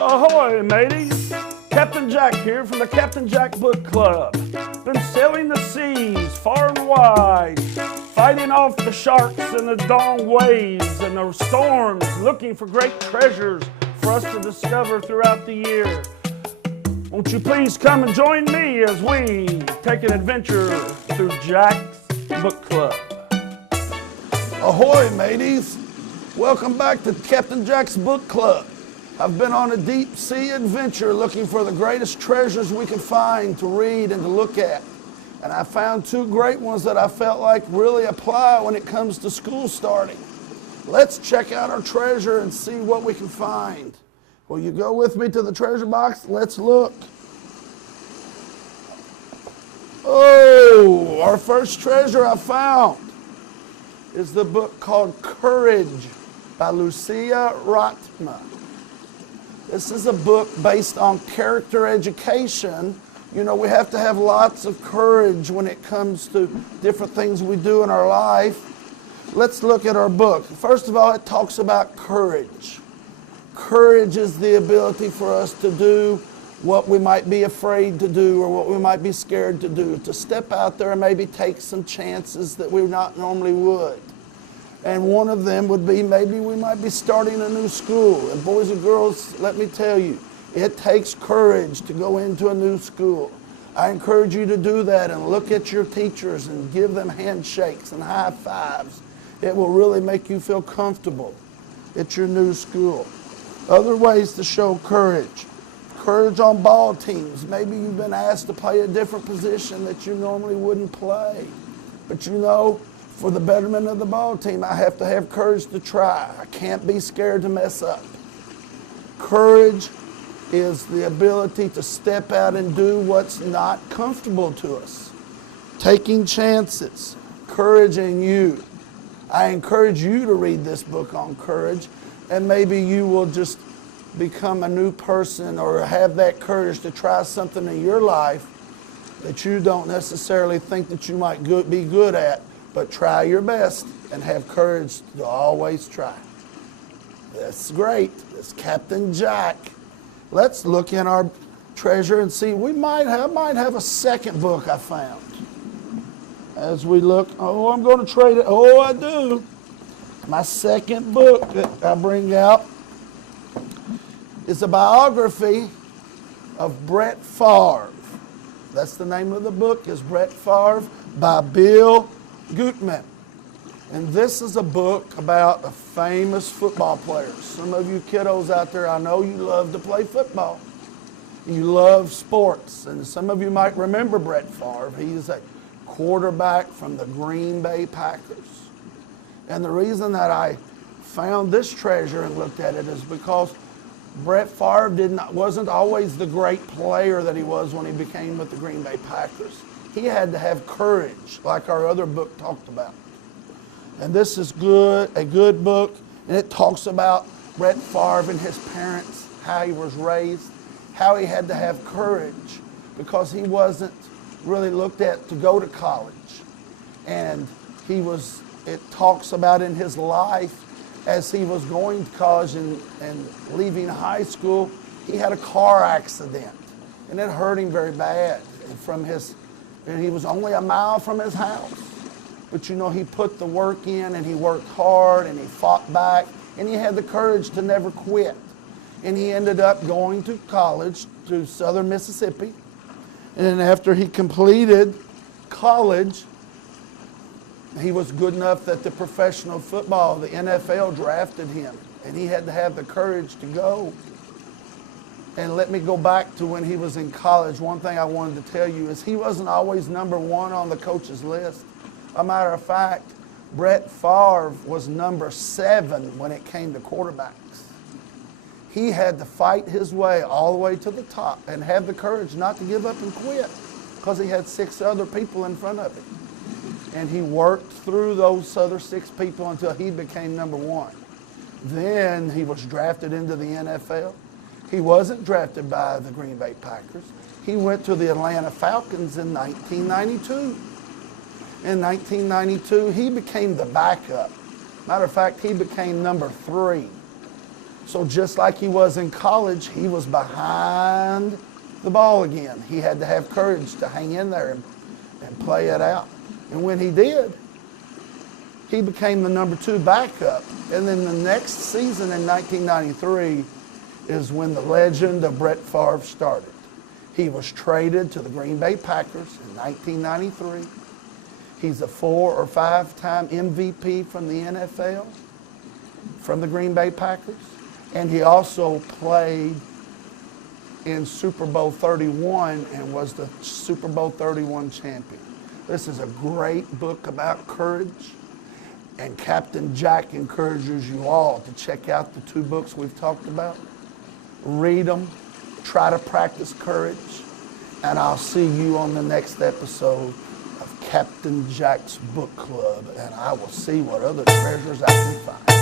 Ahoy, mateys! Captain Jack here from the Captain Jack Book Club. Been sailing the seas far and wide, fighting off the sharks and the dawn waves and the storms, looking for great treasures for us to discover throughout the year. Won't you please come and join me as we take an adventure through Jack's Book Club. Ahoy, mateys! Welcome back to Captain Jack's Book Club. I've been on a deep sea adventure looking for the greatest treasures we could find to read and to look at. And I found two great ones that I felt like really apply when it comes to school starting. Let's check out our treasure and see what we can find. Will you go with me to the treasure box? Let's look. Oh, our first treasure I found is the book called Courage by Lucia Rotma. This is a book based on character education. You know, we have to have lots of courage when it comes to different things we do in our life. Let's look at our book. First of all, it talks about courage. Courage is the ability for us to do what we might be afraid to do or what we might be scared to do, to step out there and maybe take some chances that we not normally would. And one of them would be maybe we might be starting a new school. And boys and girls, let me tell you, it takes courage to go into a new school. I encourage you to do that and look at your teachers and give them handshakes and high fives. It will really make you feel comfortable at your new school. Other ways to show courage. Courage on ball teams. Maybe you've been asked to play a different position that you normally wouldn't play. But you know, for the betterment of the ball team, I have to have courage to try. I can't be scared to mess up. Courage is the ability to step out and do what's not comfortable to us. Taking chances. Courage in you. I encourage you to read this book on courage, and maybe you will just become a new person or have that courage to try something in your life that you don't necessarily think that you might be good at. But try your best and have courage to always try. That's great. That's Captain Jack. Let's look in our treasure and see. I might have a second book I found. As we look, oh, I'm going to trade it. Oh, I do. My second book that I bring out is a biography of Brett Favre. That's the name of the book, is Brett Favre by Bill Gutman. And this is a book about a famous football player. Some of you kiddos out there, I know you love to play football. You love sports. And some of you might remember Brett Favre. He's a quarterback from the Green Bay Packers. And the reason that I found this treasure and looked at it is because Brett Favre wasn't always the great player that he was when he became with the Green Bay Packers. He had to have courage, like our other book talked about. And this is a good book, and it talks about Brett Favre and his parents, how he was raised, how he had to have courage because he wasn't really looked at to go to college. And it talks about in his life as he was going to college and leaving high school, he had a car accident, and it hurt him very bad and he was only a mile from his house. But you know, he put the work in and he worked hard and he fought back and he had the courage to never quit. And he ended up going to college to Southern Mississippi. And then after he completed college, he was good enough that the professional football, the NFL, drafted him. And he had to have the courage to go. And let me go back to when he was in college. One thing I wanted to tell you is he wasn't always number one on the coach's list. A matter of fact, Brett Favre was number 7 when it came to quarterbacks. He had to fight his way all the way to the top and have the courage not to give up and quit because he had 6 other people in front of him. And he worked through those other 6 people until he became number 1. Then he was drafted into the NFL. He wasn't drafted by the Green Bay Packers. He went to the Atlanta Falcons in 1992. In 1992, he became the backup. Matter of fact, he became number 3. So just like he was in college, he was behind the ball again. He had to have courage to hang in there and play it out. And when he did, he became the number 2 backup. And then the next season in 1993 is when the legend of Brett Favre started. He was traded to the Green Bay Packers in 1993. He's a 4 or 5-time MVP from the NFL, from the Green Bay Packers. And he also played in Super Bowl 31 and was the Super Bowl 31 champion. This is a great book about courage. And Captain Jack encourages you all to check out the 2 books we've talked about. Read them. Try to practice courage. And I'll see you on the next episode of Captain Jack's Book Club. And I will see what other treasures I can find.